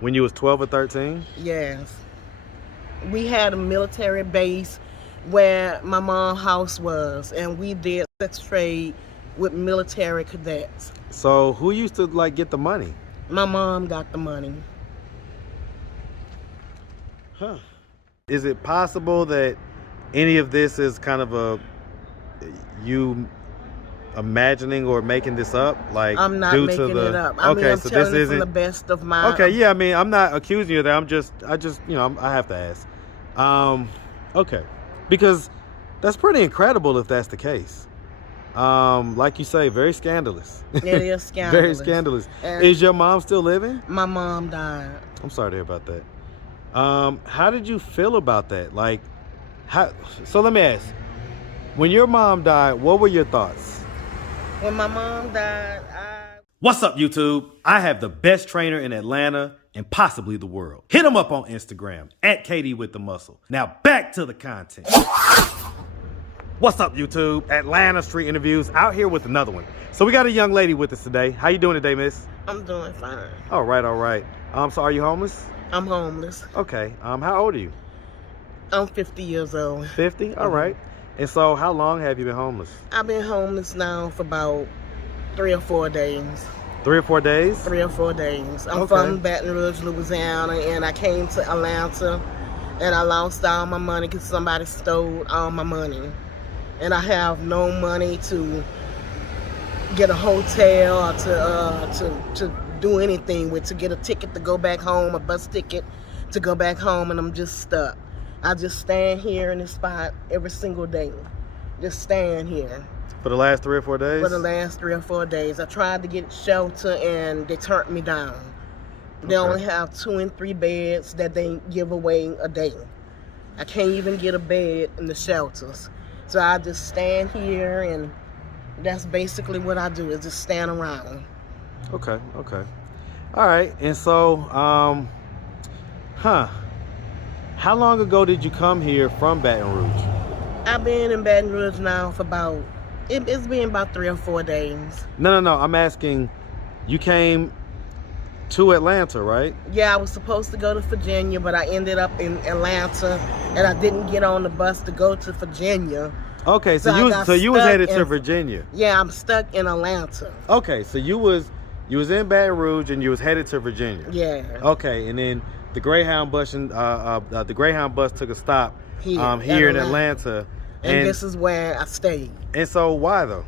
When you was 12 or 13? Yes. We had a military base where my mom's house was, and we did sex trade with military cadets. So who used to like get the money? My mom got the money. Huh. Is it possible that any of this is kind of you imagining or making this up? Like I'm not due making to the it up. I mean, I'm so telling this you isn't from the best of my. okay. Yeah, I mean, I'm not accusing you of that. I just I have to ask. Okay, because that's pretty incredible if that's the case. Like you say, very scandalous. It is scandalous. Very scandalous. And is your mom still living? my mom died. I'm sorry to hear about that. How did you feel about that? Like, so let me ask. When your mom died, what were your thoughts? When my mom died, What's up, YouTube? I have the best trainer in Atlanta and possibly the world. Hit him up on Instagram at Katie with the Muscle. Now back to the content. What's up, YouTube? Atlanta Street Interviews out here with another one. So we got a young lady with us today. How you doing today, miss? I'm doing fine. All right, all right. So are you homeless? I'm homeless. Okay. How old are you? I'm 50 years old. 50? All right. And so how long have you been homeless? I've been homeless now for about 3 or 4 days. 3 or 4 days? 3 or 4 days. I'm Okay. from Baton Rouge, Louisiana, and I came to Atlanta, and I lost all my money because somebody stole all my money. And I have no money to get a hotel or to do anything with, to get a ticket to go back home, a bus ticket to go back home, and I'm just stuck. I just stand here in this spot every single day. Just stand here. For the last 3 or 4 days? For the last 3 or 4 days. I tried to get shelter and they turned me down. They only have 2 and 3 beds that they give away a day. I can't even get a bed in the shelters. So I just stand here, and that's basically what I do, is just stand around. Okay. All right. And so, how long ago did you come here from Baton Rouge? I've been in Baton Rouge now for about, it's been about 3 or 4 days. No. I'm asking, you came to Atlanta, right? Yeah, I was supposed to go to Virginia, but I ended up in Atlanta, and I didn't get on the bus to go to Virginia. Okay, so you was headed to Virginia. Yeah, I'm stuck in Atlanta. Okay, so you was in Baton Rouge and you was headed to Virginia. Yeah. Okay, and then the Greyhound bus took a stop here in Atlanta. And this is where I stayed. And so why though?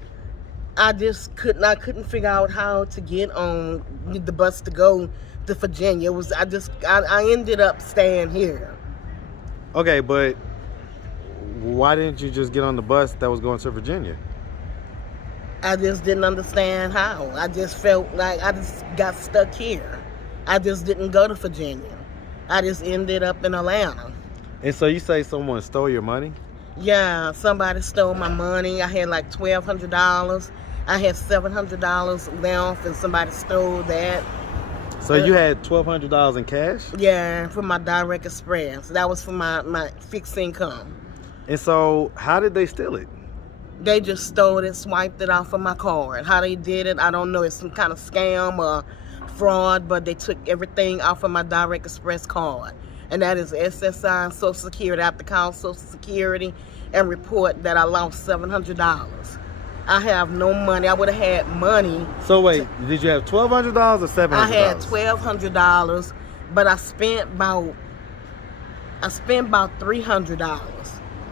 I couldn't figure out how to get on the bus to go to Virginia. I ended up staying here. Okay, but why didn't you just get on the bus that was going to Virginia? I just didn't understand how. I just felt like I just got stuck here. I just didn't go to Virginia. I just ended up in Atlanta. And so you say someone stole your money? Yeah, somebody stole my money. I had like $1,200. I had $700 left, and somebody stole that. So you had $1,200 in cash? Yeah, from my Direct Express. That was for my fixed income. And so how did they steal it? They just stole it, swiped it off of my card. How they did it, I don't know. It's some kind of scam or fraud, but they took everything off of my Direct Express card. And that is SSI and Social Security. I have to call Social Security and report that I lost $700. I have no money. I would have had money. So wait, did you have $1,200 or $700? I had $1,200, but I spent about $300.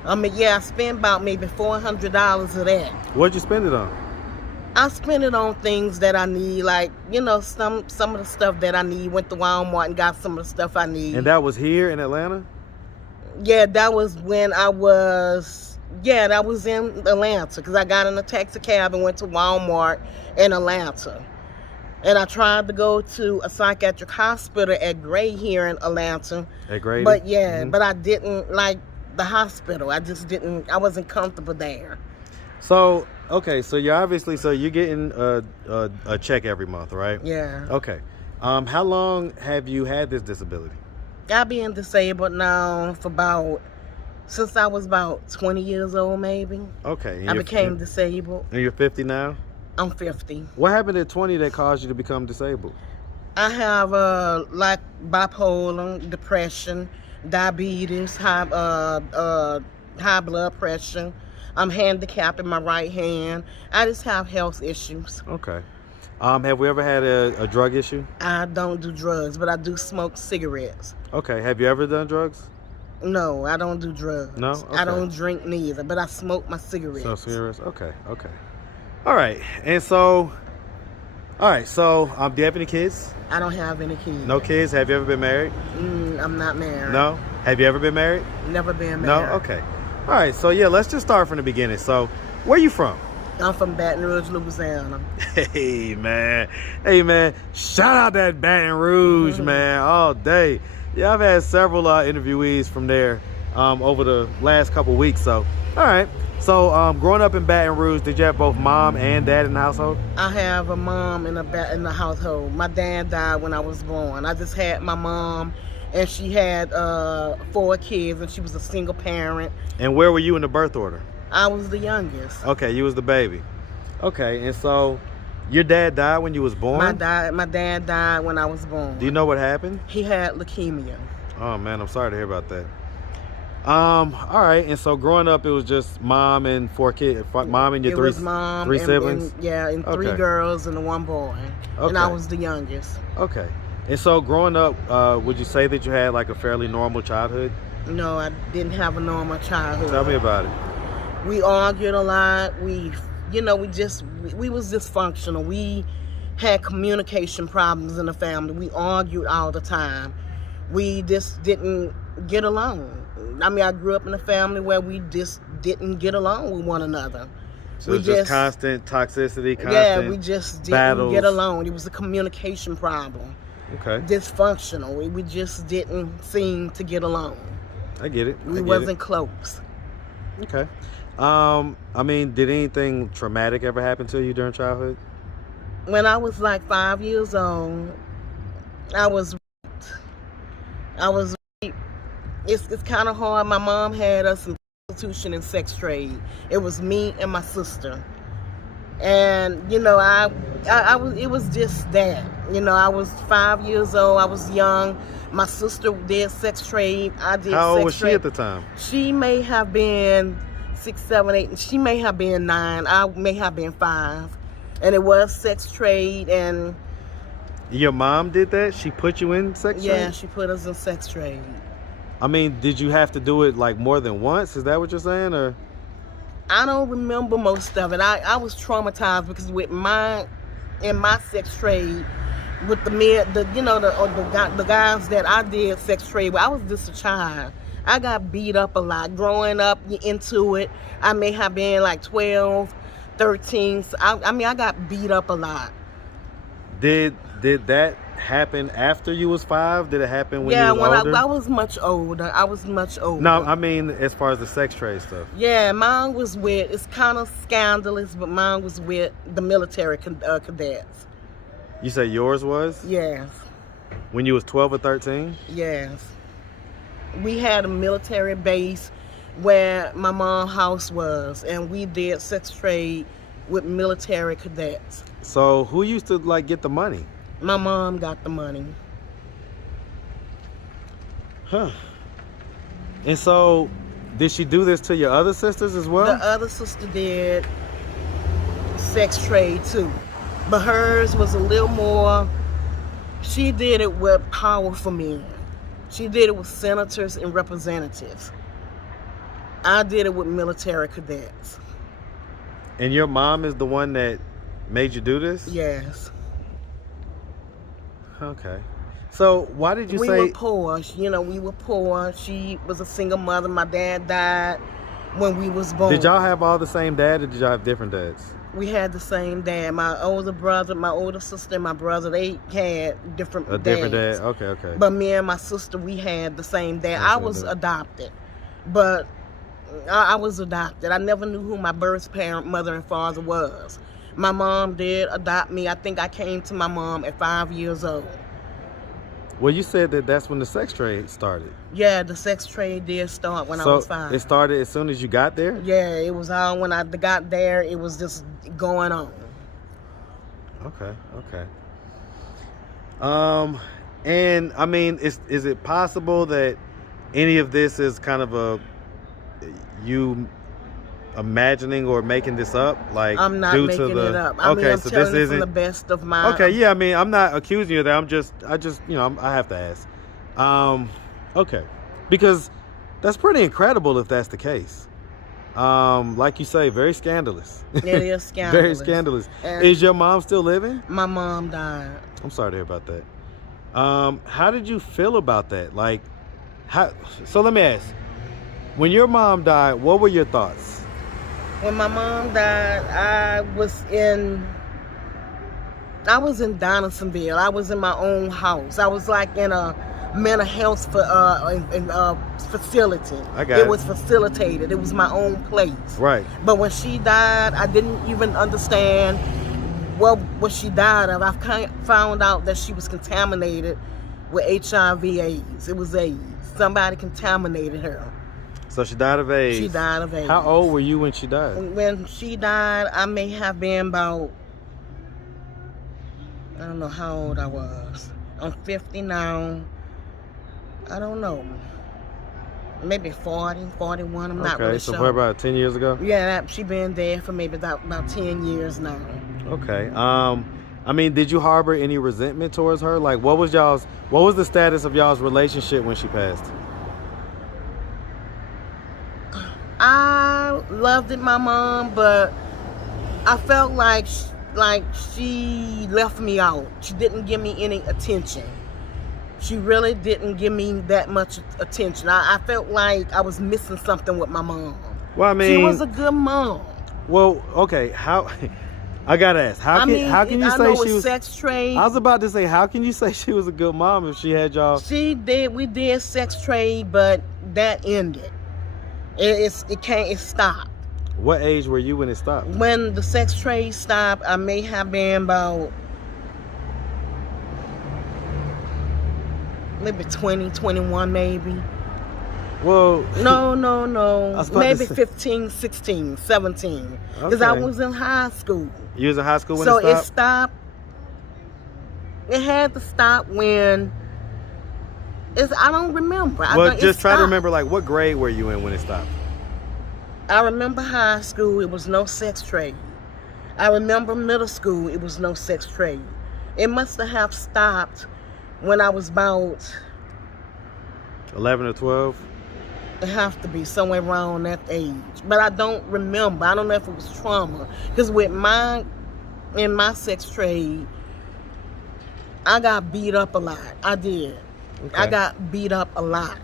I mean, yeah, I spent about maybe $400 of that. What'd you spend it on? I spent it on things that I need, like, some of the stuff that I need. Went to Walmart and got some of the stuff I need. And that was here in Atlanta? Yeah, that was when that was in Atlanta, because I got in a taxi cab and went to Walmart in Atlanta. And I tried to go to a psychiatric hospital at Gray here in Atlanta. At Gray? But but I didn't like the hospital. I wasn't comfortable there. So, okay, so you're getting a check every month, right? Yeah. Okay. How long have you had this disability? I've been disabled now since I was about 20 years old, maybe. Okay. I became disabled. And you're 50 now? I'm 50. What happened at 20 that caused you to become disabled? I have like bipolar, depression, diabetes, high blood pressure. I'm handicapped in my right hand. I just have health issues. Okay. Have we ever had a drug issue? I don't do drugs, but I do smoke cigarettes. Okay. Have you ever done drugs? No, I don't do drugs. No? Okay. I don't drink neither, but I smoke my cigarettes. So cigarettes? Okay. All right. And so, do you have any kids? I don't have any kids. No kids? Have you ever been married? I'm not married. No? Have you ever been married? Never been No? married. Okay. All right. So, yeah, let's just start from the beginning. So, where you from? I'm from Baton Rouge, Louisiana. Hey, man. Shout out that Baton Rouge, man, all day. Yeah, I've had several interviewees from there over the last couple weeks. So, all right. So, growing up in Baton Rouge, did you have both mom and dad in the household? I have a mom in the household. My dad died when I was born. I just had my mom, and she had 4 kids, and she was a single parent. And where were you in the birth order? I was the youngest. Okay, you was the baby. Okay, and so your dad died when you was born? My dad died when I was born. Do you know what happened? He had leukemia. Oh man, I'm sorry to hear about that. All right, and so growing up, it was just mom and 4 kids, mom and your three siblings. And 3 girls and 1 boy. Okay. And I was the youngest. Okay, and so growing up, would you say that you had like a fairly normal childhood? No, I didn't have a normal childhood. Tell me about it. We argued a lot. We was dysfunctional. We had communication problems in the family. We argued all the time. We just didn't get along. I mean, I grew up in a family where we just didn't get along with one another. So it's just constant toxicity, we just didn't battles. Get along. It was a communication problem. Okay. Dysfunctional. We just didn't seem to get along. I get it. We wasn't close. Okay. I mean, did anything traumatic ever happen to you during childhood? When I was like 5 years old, I was raped. It's kind of hard. My mom had us in prostitution and sex trade. It was me and my sister. And, it was just that. I was 5 years old. I was young. My sister did sex trade. I did sex trade. How old was she at the time? She may have been 6, 7, 8. She may have been 9. I may have been 5. And it was sex trade. And your mom did that? She put you in sex trade? Yeah, she put us in sex trade. I mean, did you have to do it like more than once? Is that what you're saying, or? I don't remember most of it. I was traumatized because in my sex trade, with the men, the guys that I did sex trade with, I was just a child. I got beat up a lot. Growing up into it, I may have been like 12, 13. So I got beat up a lot. Did that happen after you was 5? Did it happen when you was older? I was much older. No, I mean as far as the sex trade stuff. Yeah, mine was with, it's kind of scandalous, but mine was with the military cadets. You say yours was? Yes. When you was 12 or 13? Yes. We had a military base where my mom's house was, and we did sex trade with military cadets. So who used to like get the money? My mom got the money. Huh. And so did she do this to your other sisters as well? The other sister did sex trade too. But hers was a little more, she did it with powerful men. She did it with senators and representatives. I did it with military cadets. And your mom is the one that made you do this? Yes. Okay. So why did you say... We were poor. We were poor. She was a single mother. My dad died when we was born. Did y'all have all the same dad, or did y'all have different dads? We had the same dad. My older brother, my older sister, and my brother, they had different dads. Different dad? Okay. But me and my sister, we had the same dad. I was adopted. But I was adopted. I never knew who my birth parent, mother, and father was. My mom did adopt me. I think I came to my mom at 5 years old. Well, you said that that's when the sex trade started. Yeah, the sex trade did start when I was 5. So it started as soon as you got there? Yeah, it was all when I got there, it was just going on. Okay. And I mean, is it possible that any of this is kind of you imagining or making this up, like I'm not due making to the it up. I mean, I'm so telling this you from isn't the best of my. okay. Yeah, I mean, I'm not accusing you of that. I just I have to ask. Okay, because that's pretty incredible if that's the case. Like you say, very scandalous. It is scandalous. Very scandalous. And is your mom still living? my mom died. I'm sorry to hear about that. How did you feel about that? Like, how? So let me ask. When your mom died, what were your thoughts? When my mom died, I was in Donaldsonville. I was in my own house. I was like in a mental health facility. I got it. it Was facilitated. It was my own place. Right. But when she died, I didn't even understand what she died of. I found out that she was contaminated with HIV/AIDS. It was AIDS. Somebody contaminated her. So she died of AIDS. She died of AIDS. How old were you when she died? When she died, I may have been about, I don't know how old I was. I'm 50 now. I don't know. Maybe 40, 41. I'm not really so sure. probably about 10 years ago? Yeah, she been there for maybe about 10 years now. Okay. I mean, did you harbor any resentment towards her? Like, what was the status of y'all's relationship when she passed? I loved it, my mom, but I felt like she left me out. She didn't give me any attention. She really didn't give me that much attention. I felt like I was missing something with my mom. Well, I mean, she was a good mom. Well, okay, how? I gotta ask, how can you say she was sex trade? I was about to say, how can you say she was a good mom if she had y'all? We did sex trade, but that ended. It stopped. What age were you when it stopped? When the sex trade stopped, I may have been about maybe 20, 21 maybe. Well, no. Maybe 15, 16, 17. Because I was in high school. You was in high school when it stopped? So it stopped. It had to stop when... I don't remember. Well, just try to remember, like, what grade were you in when it stopped? I remember high school, it was no sex trade. I remember middle school, it was no sex trade. It must have stopped when I was about... 11 or 12? It have to be somewhere around that age. But I don't remember. I don't know if it was trauma. Because in my sex trade, I got beat up a lot. I did. Okay. I got beat up a lot.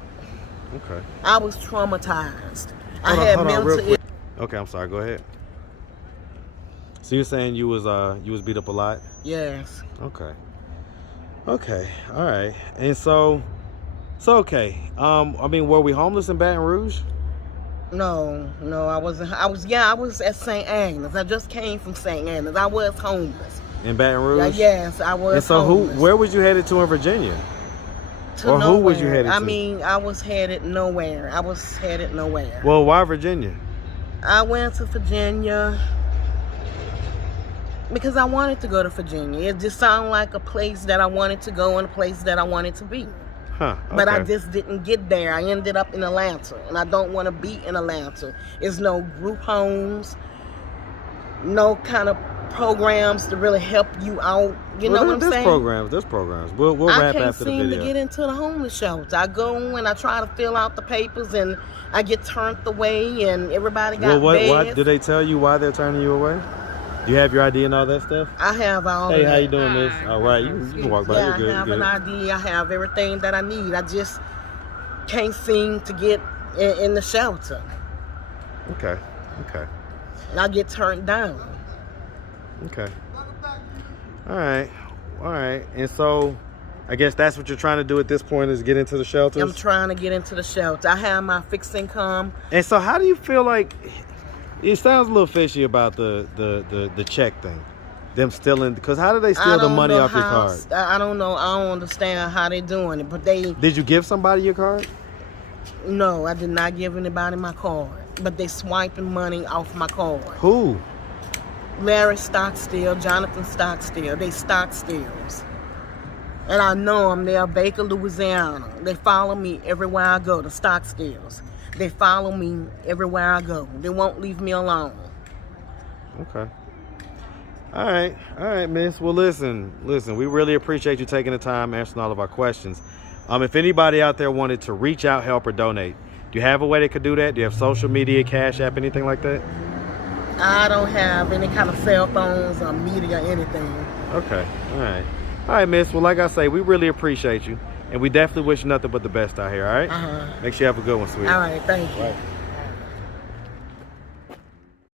Okay. I was traumatized. Hold on, real quick. Okay, I'm sorry. Go ahead. So you're saying you was beat up a lot? Yes. Okay. Okay. All right. And so okay. I mean, were we homeless in Baton Rouge? No, I wasn't. I was at St. Agnes. I just came from St. Agnes. I was homeless. In Baton Rouge? Yes, I was. And so homeless. where was you headed to in Virginia? Or nowhere. Who was you headed to? I mean, I was headed nowhere. Well, why Virginia? I went to Virginia because I wanted to go to Virginia. It just sounded like a place that I wanted to go and a place that I wanted to be. Huh, okay. But I just didn't get there. I ended up in Atlanta, and I don't want to be in Atlanta. There's no group homes, no kind of programs to really help you out. You know what I'm saying? There's programs. We'll wrap after the video. I can't seem to get into the homeless shelter. I go and I try to fill out the papers, and I get turned away, and everybody got beds. What did they tell you why they're turning you away? Do you have your ID and all that stuff? I have all Hey, that. how you doing, miss? All right, you can walk by. Yeah, You're good. I have an ID. I have everything that I need. I just can't seem to get in the shelter. Okay. And I get turned down. Okay. All right. And so, I guess that's what you're trying to do at this point, is get into the shelters? I'm trying to get into the shelter. I have my fixed income. And so, how do you feel like... It sounds a little fishy about the check thing. Them stealing... Because how do they steal the money off your card? I don't know. I don't understand how they're doing it, but they... Did you give somebody your card? No, I did not give anybody my card. But they swiping money off my card. Who? Larry Stockstill, Jonathan Stockstill. They stock steals. And I know them. They're Baker, Louisiana. They follow me everywhere I go, the stock stills. They follow me everywhere I go. They won't leave me alone. Okay. All right, miss. Well, listen, we really appreciate you taking the time answering all of our questions. If anybody out there wanted to reach out, help, or donate, do you have a way they could do that? Do you have social media, Cash App, anything like that? I don't have any kind of cell phones or media or anything. Okay. All right, miss. Well, like I say, we really appreciate you, and we definitely wish you nothing but the best out here, all right? Make sure you have a good one, sweetie. All right, thank you. Right.